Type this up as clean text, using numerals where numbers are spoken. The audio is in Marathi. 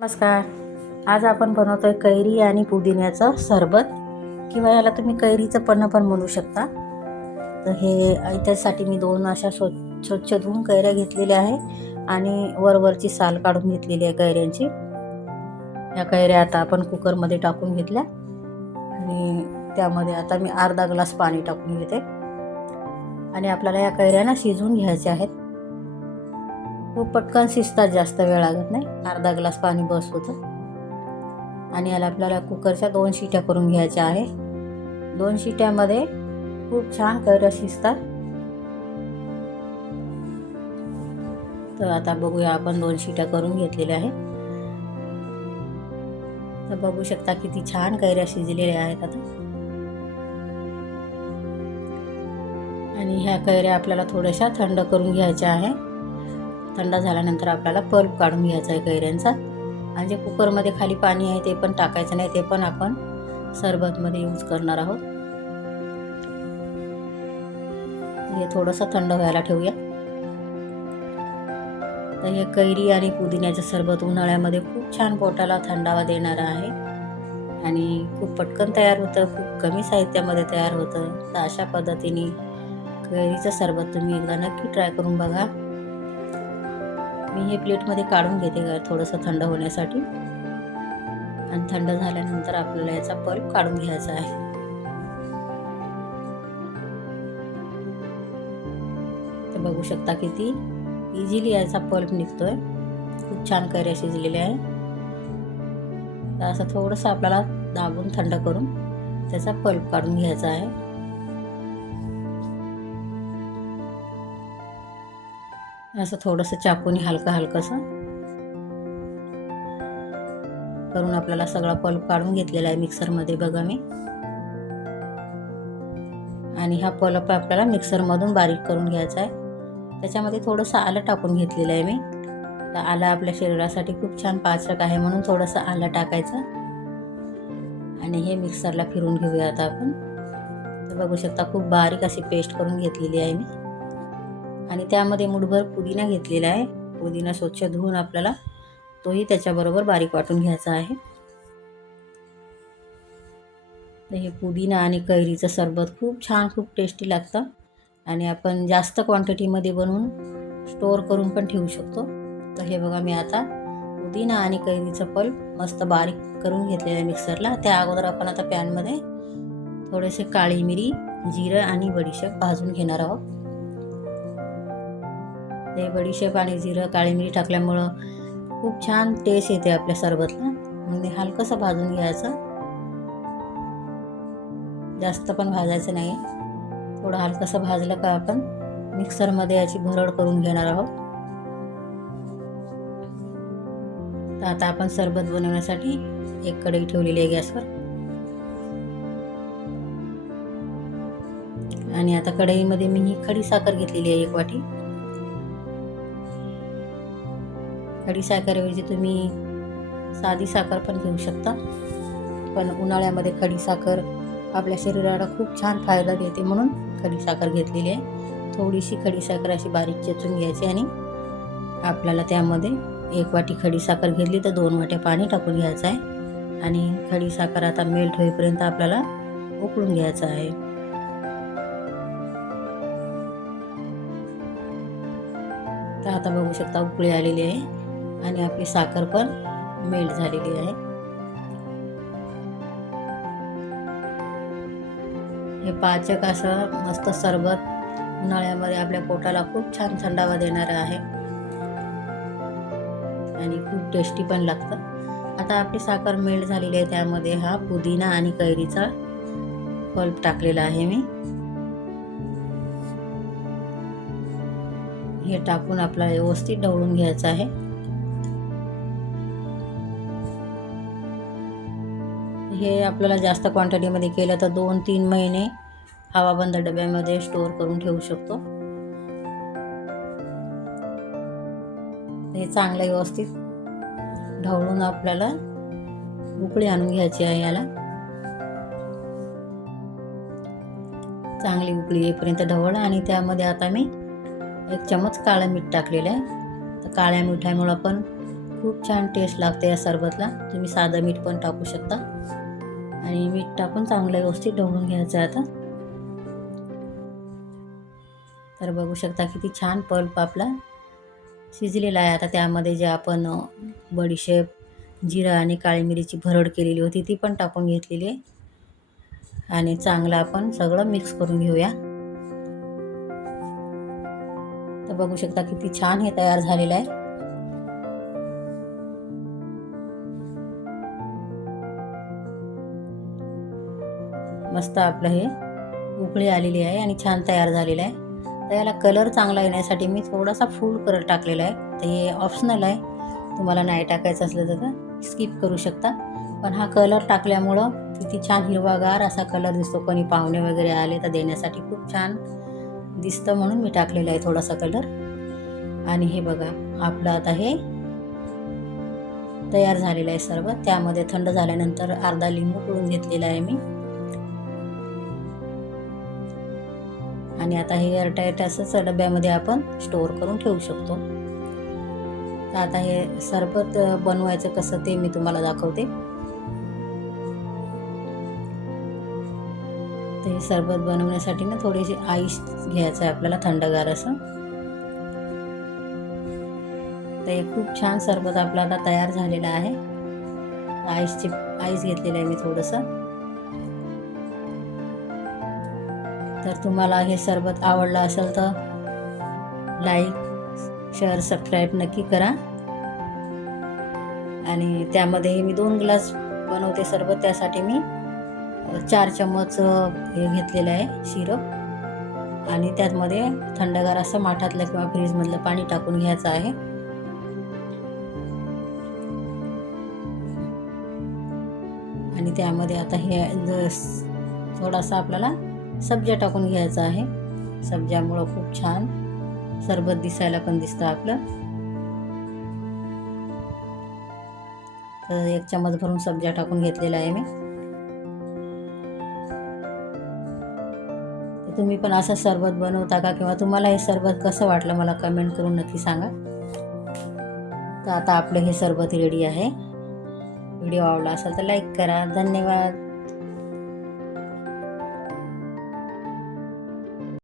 नमस्कार. आज आपण बनवतोय कैरी आणि पुदिन्याचं सरबत, किंवा याला तुम्ही कैरीचं पन्ह पण म्हणू शकता. तर हे त्यासाठी मी 2 अशा स्वच्छ धुवून कैऱ्या घेतलेल्या आहे आणि वरची साल काढून घेतलेली आहे कैऱ्यांची. या कैऱ्या आता आपण कुकरमध्ये टाकून घेतल्या आणि त्यामध्ये आता मी अर्धा ग्लास पाणी टाकून घेते आणि आपल्याला या कैऱ्या ना शिजवून घ्यायच्या आहेत. खूप पटकन शिजतात, जास्त वेळ लागत नाही. अर्धा ग्लास पाणी बस होतं. आणि याला आपल्याला कुकरच्या 2 शिट्या करून घ्यायच्या आहे. 2 शिट्यामध्ये खूप छान कैऱ्या शिजतात. तर आता बघूया, आपण 2 शिट्या करून घेतलेल्या आहेत. तर बघू शकता किती छान कैऱ्या शिजलेल्या आहेत आता. आणि ह्या कैऱ्या आपल्याला थोड्याशा थंड करून घ्यायच्या आहे. थंड झाल्यानंतर आपल्याला पल्प काढून घ्यायचा आहे कैऱ्यांचा. आणि जे कुकरमध्ये खाली पाणी आहे ते पण टाकायचं नाही, ते पण आपण सरबतमध्ये यूज करणार आहोत. हे थोडंसं थंड व्हायला ठेवूया. तर हे कैरी आणि पुदिन्याचं सरबत उन्हाळ्यामध्ये खूप छान पोटाला थंडावा देणारं आहे आणि खूप पटकन तयार होतं, खूप कमी साहित्यामध्ये तयार होतं. तर अशा पद्धतीने कैरीचं सरबत तुम्ही एकदा नक्की ट्राय करून बघा. मी हे प्लेटमध्ये काढून घेते थोडंसं थंड होण्यासाठी. आणि थंड झाल्यानंतर आपल्याला याचा पल्प काढून घ्यायचा आहे. तर बघू शकता किती इझिली याचा पल्प निघतोय. खूप छान कैऱ्या शिजलेल्या आहे. तर असं थोडंसं आपल्याला दाबून थंड करून त्याचा पल्प काढून घ्यायचा आहे. असं थोडंसं चाकूने हलकंसं करून आपल्याला सगळा पल्प काढून घेतलेला आहे मिक्सरमध्ये. बघा मी. आणि हा पल्प आपल्याला मिक्सरमधून बारीक करून घ्यायचा आहे. त्याच्यामध्ये थोडंसं आलं टाकून घेतलेलं आहे मी. तर आलं आपल्या शरीरासाठी खूप छान पाचक आहे, म्हणून थोडंसं आलं टाकायचं. आणि हे मिक्सरला फिरून घेऊया आता आपण. तर बघू शकता खूप बारीक अशी पेस्ट करून घेतलेली आहे मी. आणि त्यामध्ये मुठभर पुदिना घेतलेला आहे. पुदिना स्वच्छ धुवून आपल्याला तोही त्याच्याबरोबर बारीक वाटून घ्यायचा आहे. तर हे पुदिना आणि कैरीचं सरबत खूप छान, खूप टेस्टी लागतं आणि आपण जास्त क्वांटिटीमध्ये बनवून स्टोअर करून पण ठेवू शकतो. तर हे बघा, मी आता पुदिना आणि कैरीचं पल्प मस्त बारीक करून घेतलेलं आहे मिक्सरला. त्या अगोदर आपण आता पॅनमध्ये थोडेसे काळी मिरी, जिरं आणि बडीशेप भाजून घेणार आहोत. ते बडीशेप आणि जिरं, काळी मिरी टाकल्यामुळं खूप छान टेस्ट येते आपल्या सरबतला. म्हणजे हलकंसं भाजून घ्यायचं, जास्त पण भाजायचं नाही. थोडं हलकंसं भाजलं का आपण मिक्सरमध्ये याची भरड करून घेणार आहोत. तर आता आपण सरबत बनवण्यासाठी एक कढई ठेवलेली आहे गॅसवर. आणि आता कढईमध्ये मी ही खडी साखर घेतलेली आहे 1 वाटी. खडी साखरेऐवजी तुम्ही साधी साखर पण घेऊ शकता, पण उन्हाळ्यामध्ये खडी साखर आपल्या शरीराला खूप छान फायदा देते, म्हणून खडी साखर घेतलेली आहे. थोडीशी खडी साखर अशी बारीक चेचून घ्यायची आणि आपल्याला त्यामध्ये 1 वाटी खडी साखर घेतली तर 2 वाट्या पाणी टाकून घ्यायचं आहे. आणि खडी साखर आता मेल्ट होईपर्यंत आपल्याला उकळून घ्यायचं आहे. तर आता बघू शकता उकळी आलेली आहे आणि आपली साखर पण मेल्ट झालेली आहे. हे पाचक असं मस्त सरबत उन्हाळ्यामध्ये आपल्या पोटाला खूप छान थंडावा देणारं आहे आणि खूप टेस्टी पण लागतं. आता आपली साखर मेल्ट झालेली आहे, त्यामध्ये हा पुदिना आणि कैरीचा पल्प टाकलेला आहे मी. हे टाकून आपल्याला व्यवस्थित ढवळून घ्यायचं आहे. हे आपल्याला जास्त क्वांटिटीमध्ये केलं तर 2-3 महिने हवाबंद डब्यामध्ये स्टोअर करून ठेवू शकतो. हे चांगलं व्यवस्थित ढवळून आपल्याला उकळी आणून घ्यायची आहे. याला चांगली उकळी येईपर्यंत ढवळा. आणि त्यामध्ये आता मी 1 चमच काळं मीठ टाकलेलं आहे. तर काळ्या मिठामुळं पण खूप छान टेस्ट लागते या सरबतला. तुम्ही साधं मीठ पण टाकू शकता आणि मीठ टाकून चांगलं व्यवस्थित ढवळून घ्यायचं आता. तर बघू शकता किती छान पल्प आपला शिजलेला आहे. आता त्यामध्ये जे आपण बडीशेप, जिरा आणि काळी मिरीची भरड केलेली होती ती पण टाकून घेतलेली आहे आणि चांगलं आपण सगळं मिक्स करून घेऊया. तर बघू शकता किती छान हे तयार झालेलं आहे. मस्त आपलं हे उकळी आलेली आहे आणि छान तयार झालेलं आहे. तर याला कलर चांगला येण्यासाठी मी थोडासा फूड कलर टाकलेला आहे. तर हे ऑप्शनल आहे, तुम्हाला नाही टाकायचं असलं तर स्किप करू शकता. पण हा कलर टाकल्यामुळं किती छान हिरवागार असा कलर दिसतो. कोणी पाहुणे वगैरे आले तर देण्यासाठी खूप छान दिसतं म्हणून मी टाकलेला आहे थोडासा कलर. आणि हे बघा आपलं आता हे तयार झालेलं आहे सरबत. त्यामध्ये थंड झाल्यानंतर अर्धा लिंबू पिळून घेतलेला आहे मी. आणि आता हे एअरटाईट असंच डब्यामध्ये आपण स्टोअर करून ठेवू शकतो. तर आता हे सरबत बनवायचं कसं ते मी तुम्हाला दाखवते. तर हे सरबत बनवण्यासाठी ना थोडीशी आईस घ्यायचं आहे आपल्याला, थंडगार असं. तर हे खूप छान सरबत आपला आता तयार झालेला आहे. आईस घेतलेलं आहे मी थोडंसं. तर तुम्हाला हे सरबत आवडलं असेल तर लाईक, शेअर, सबस्क्राईब नक्की करा. आणि त्यामध्ये मी 2 ग्लास बनवते सरबत. त्यासाठी मी 4 चम्मच हे घेतलेलं आहे सिरप आणि त्यामध्ये थंडगार असं माठातलं किंवा फ्रीजमधलं पाणी टाकून घ्यायचं आहे. आणि त्यामध्ये आता हे थोडासा आपल्याला सब्जा टाकून घ्यायचा आहे. सब्जामुळं खूप छान सरबत दिसायला पण दिसतं आपलं. तर 1 चम्मच भरून सब्जा टाकून घेतलेला आहे मी. तर तुम्ही पण असं सरबत बनवता का, किंवा तुम्हाला हे सरबत कसं वाटलं मला कमेंट करून नक्की सांगा. तर आता आपलं हे सरबत रेडी आहे. व्हिडिओ आवडला असेल तर लाईक करा. धन्यवाद.